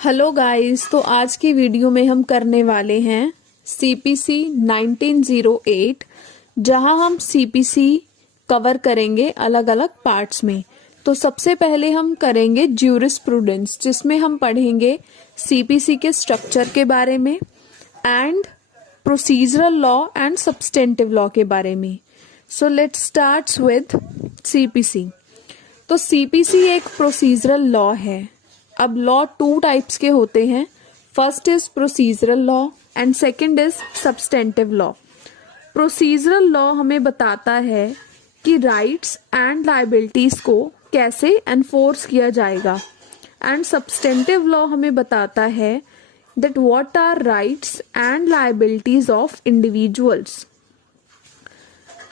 Hello guys, तो आज की वीडियो में हम करने वाले हैं सीपीसी 1908, जहां हम सीपीसी कवर करेंगे अलग अलग पार्ट्स में। तो सबसे पहले हम करेंगे ज्यूरिस्प्रूडेंस, जिसमें हम पढ़ेंगे सीपीसी के स्ट्रक्चर के बारे में and procedural law and substantive law के बारे में। So let's start with CPC. तो सीपीसी एक प्रोसीजरल लॉ है। अब लॉ टू टाइप्स के होते हैं, first is procedural law and second is substantive law. Procedural law हमें बताता है कि राइट्स एंड लायबिलिटीज को कैसे एनफोर्स किया जाएगा, एंड सब्सटेंटिव लॉ हमें बताता है that what are rights and liabilities of individuals.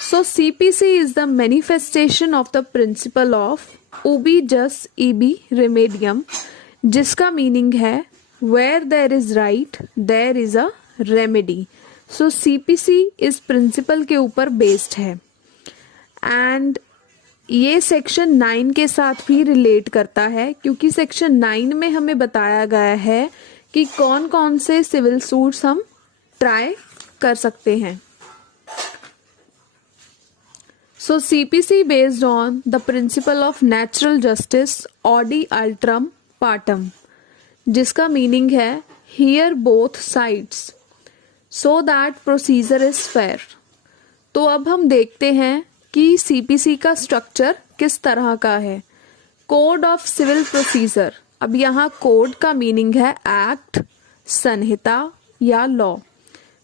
So CPC is the manifestation of the principle of ubi jus ibi remedium, जिसका मीनिंग है where there is right there is a remedy. So CPC इस principal के ऊपर based है and ये section 9 के साथ भी रिलेट करता है, क्योंकि सेक्शन 9 में हमें बताया गया है कि कौन कौन से सिविल सूट्स हम ट्राई कर सकते हैं। So CPC based on the principle of natural justice odi alteram partem, जिसका मीनिंग है hear both sides so that procedure is fair। तो अब हम देखते हैं कि CPC का स्ट्रक्चर किस तरह का है। Code of civil procedure. अब यहाँ कोड का मीनिंग है एक्ट, संहिता या लॉ।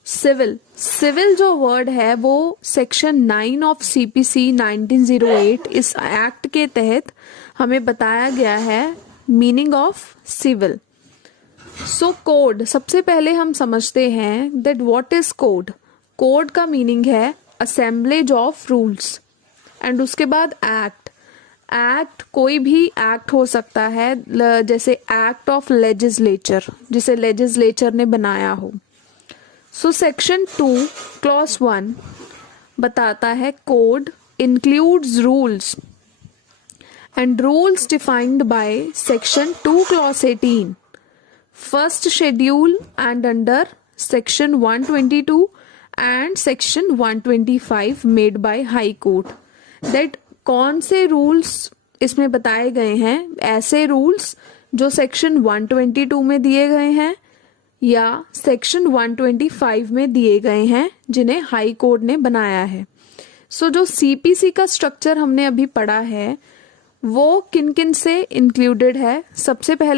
सिविल जो वर्ड है वो सेक्शन 9 ऑफ सीपीसी 1908 इस एक्ट के तहत हमें बताया गया है meaning of civil. So code, सबसे पहले हम समझते हैं that what is code. Code का मीनिंग है असेंबलेज ऑफ रूल्स एंड उसके बाद एक्ट कोई भी एक्ट हो सकता है, जैसे एक्ट ऑफ लेजिस्लेचर, जिसे लेजिस्लेचर ने बनाया हो। सो सेक्शन 2 क्लॉज 1 बताता है code includes rules and rules defined by section 2 clause 18 first schedule and under section 122 and section 125 made by high court. That कौन से रूल्स इसमें बताए गए हैं, ऐसे रूल्स जो सेक्शन 122 में दिए गए हैं या सेक्शन 125 में दिए गए हैं, जिन्हें हाई कोर्ट ने बनाया है। सो जो सीपीसी का स्ट्रक्चर हमने अभी पढ़ा है वो किन किन से इंक्लूडेड है। सबसे पहले